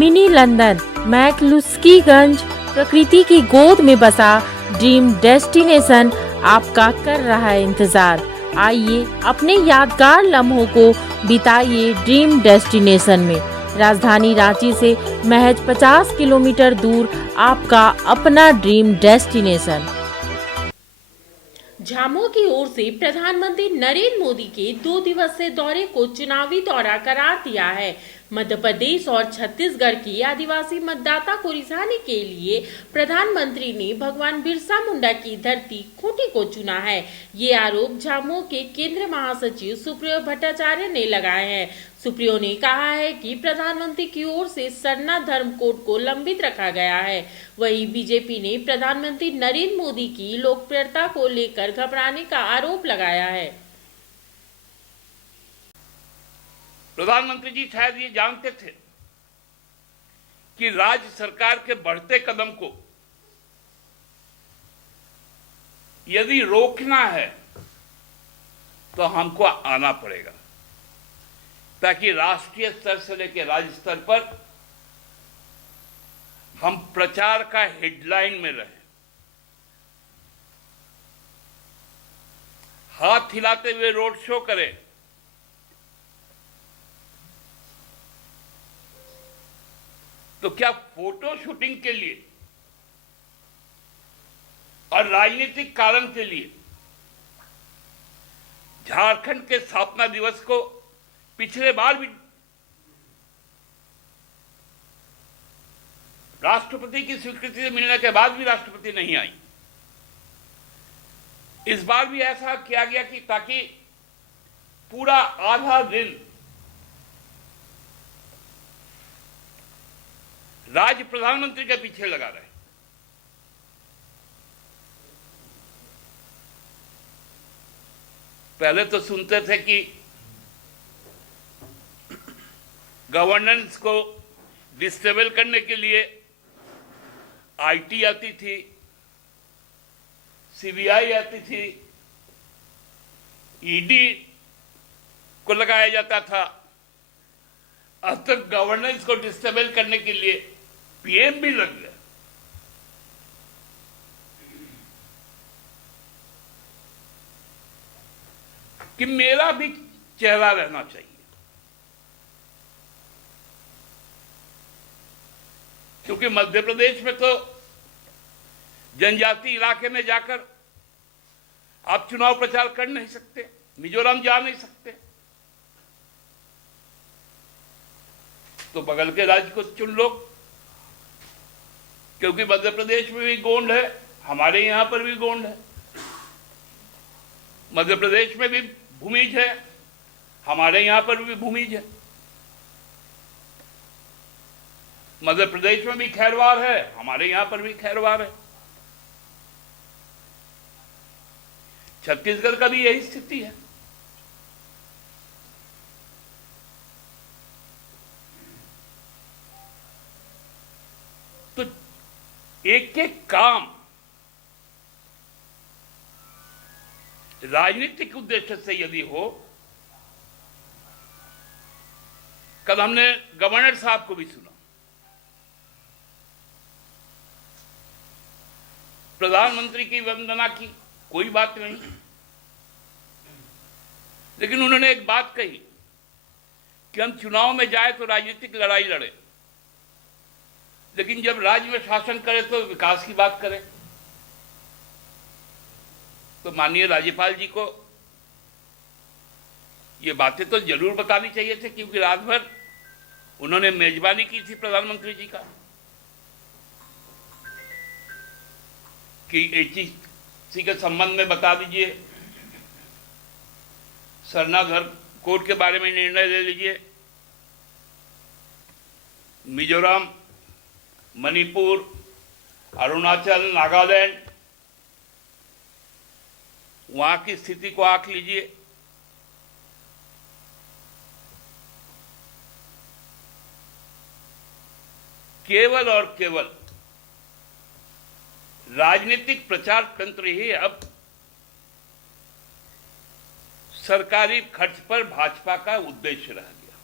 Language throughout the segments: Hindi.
मिनी लंदन मैक्लुस्कीगंज प्रकृति की गोद में बसा ड्रीम डेस्टिनेशन आपका कर रहा है इंतजार। आइए अपने यादगार लम्हों को बिताइए ड्रीम डेस्टिनेशन में। राजधानी रांची से महज 50 किलोमीटर दूर आपका अपना ड्रीम डेस्टिनेशन। झामुमो की ओर से प्रधानमंत्री नरेंद्र मोदी के 2 दिवसीय दौरे को चुनावी दौरा करार दिया है। मध्य प्रदेश और छत्तीसगढ़ की आदिवासी मतदाता को रिझाने के लिए प्रधानमंत्री ने भगवान बिरसा मुंडा की धरती खूंटी को चुना है। ये आरोप झामुमो के केंद्रीय महासचिव सुप्रियो भट्टाचार्य ने लगाए हैं। सुप्रियो ने कहा है कि प्रधानमंत्री की ओर से सरना धर्म कोड को लंबित रखा गया है। वहीं बीजेपी ने प्रधानमंत्री नरेंद्र मोदी की लोकप्रियता को लेकर घबराने का आरोप लगाया है। प्रधानमंत्री जी शायद ये जानते थे कि राज्य सरकार के बढ़ते कदम को यदि रोकना है तो हमको आना पड़ेगा, ताकि राष्ट्रीय स्तर से लेकर राज्य स्तर पर हम प्रचार का हेडलाइन में रहें। हाथ हिलाते हुए रोड शो करें, तो क्या फोटो शूटिंग के लिए और राजनीतिक कारण के लिए झारखंड के स्थापना दिवस को पिछले बार भी राष्ट्रपति की स्वीकृति से मिलने के बाद भी राष्ट्रपति नहीं आई। इस बार भी ऐसा किया गया कि ताकि पूरा आधा दिन राज्य प्रधानमंत्री के पीछे लगा रहे। पहले तो सुनते थे कि गवर्नेंस को डिस्टेबल करने के लिए आईटी आती थी, सीबीआई आती थी, ईडी को लगाया जाता था। अब तक गवर्नेंस को डिस्टेबल करने के लिए पीएम भी लग गया। कि मेरा भी चेहरा रहना चाहिए, क्योंकि मध्य प्रदेश में तो जनजाति इलाके में जाकर आप चुनाव प्रचार कर नहीं सकते, मिजोरम जा नहीं सकते, तो बगल के राज्य को चुन लो, क्योंकि मध्य प्रदेश में भी गोंड है, हमारे यहां पर भी गोंड है। मध्य प्रदेश में भी भूमिज है, हमारे यहां पर भी भूमिज है। मध्य प्रदेश में भी खैरवार है, हमारे यहां पर भी खैरवार है। छत्तीसगढ़ का भी यही स्थिति है। तो एक एक काम राजनीतिक उद्देश्य से यदि हो, कल हमने गवर्नर साहब को भी सुना, प्रधानमंत्री की वंदना की, कोई बात नहीं, लेकिन उन्होंने एक बात कही कि हम चुनाव में जाए तो राजनीतिक लड़ाई लड़े, लेकिन जब राज्य में शासन करे तो विकास की बात करें। तो माननीय राज्यपाल जी को ये बातें तो जरूर बतानी चाहिए थी, क्योंकि रात भर उन्होंने मेजबानी की थी प्रधानमंत्री जी का कि एचईसी के संबंध में बता दीजिए, सरना धर्म कोड के बारे में निर्णय ले लीजिए, मिजोरम, मणिपुर, अरुणाचल, नागालैंड, वहां की स्थिति को आंक लीजिए। केवल और केवल राजनीतिक प्रचार तंत्र ही अब सरकारी खर्च पर भाजपा का उद्देश्य रह गया।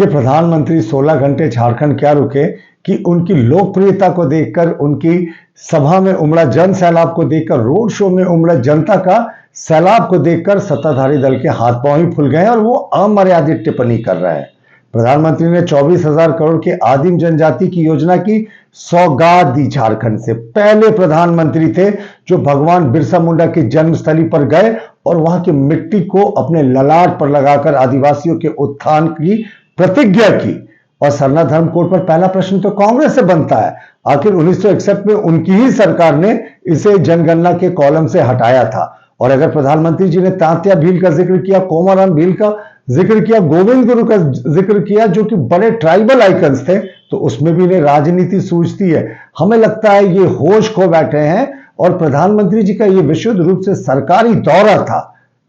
देखिए, प्रधानमंत्री 16 घंटे झारखंड क्या रुके कि उनकी लोकप्रियता को देखकर, उनकी सभा में उमड़ा जन सैलाब को देखकर, रोड शो में उमड़ा जनता का सैलाब को देखकर सत्ताधारी दल के हाथ पांव ही फूल गए और वो अमर्यादित टिप्पणी कर रहे हैं। प्रधानमंत्री ने 24,000 करोड़ के आदिम जनजाति की योजना की सौगात दी। झारखंड से पहले प्रधानमंत्री थे जो भगवान बिरसा मुंडा की जन्मस्थली पर गए और वहां की मिट्टी को अपने ललाट पर लगाकर आदिवासियों के उत्थान की प्रतिज्ञा की। और सरना धर्म कोड पर पहला प्रश्न तो कांग्रेस से बनता है, आखिर 1961 में उनकी ही सरकार ने इसे जनगणना के कॉलम से हटाया था। और अगर प्रधानमंत्री जी ने तात्या भील का जिक्र किया, कोमाराम भील का जिक्र किया, गोविंद गुरु का जिक्र किया, जो कि बड़े ट्राइबल आइकन्स थे, तो उसमें भी इन्हें राजनीति सूझती है। हमें लगता है ये होश खो बैठे हैं और प्रधानमंत्री जी का ये विशुद्ध रूप से सरकारी दौरा था,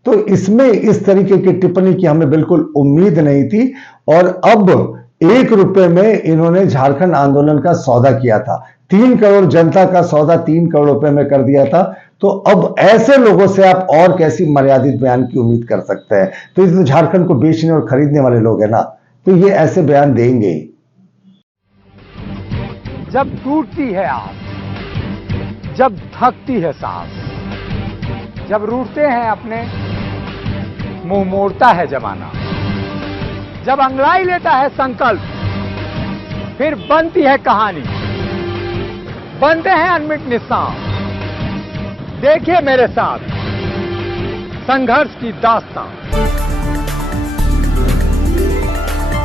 तो इसमें इस तरीके की टिप्पणी की हमें बिल्कुल उम्मीद नहीं थी। और अब 1 रुपए में इन्होंने झारखंड आंदोलन का सौदा किया था, 3 करोड़ जनता का सौदा 3 करोड़ रुपए में कर दिया था। तो अब ऐसे लोगों से आप और कैसी मर्यादित बयान की उम्मीद कर सकते हैं? तो ये तो झारखंड को बेचने और खरीदने वाले लोग हैं ना, तो ये ऐसे बयान देंगे। जब टूटती है आस, जब थकती है सांस, जब रूठते हैं अपने, मुंह मोड़ता है जमाना, जब अंगड़ाई लेता है संकल्प, फिर बनती है कहानी, बनते हैं अनमिट निशान। देखिए मेरे साथ संघर्ष की दास्तां।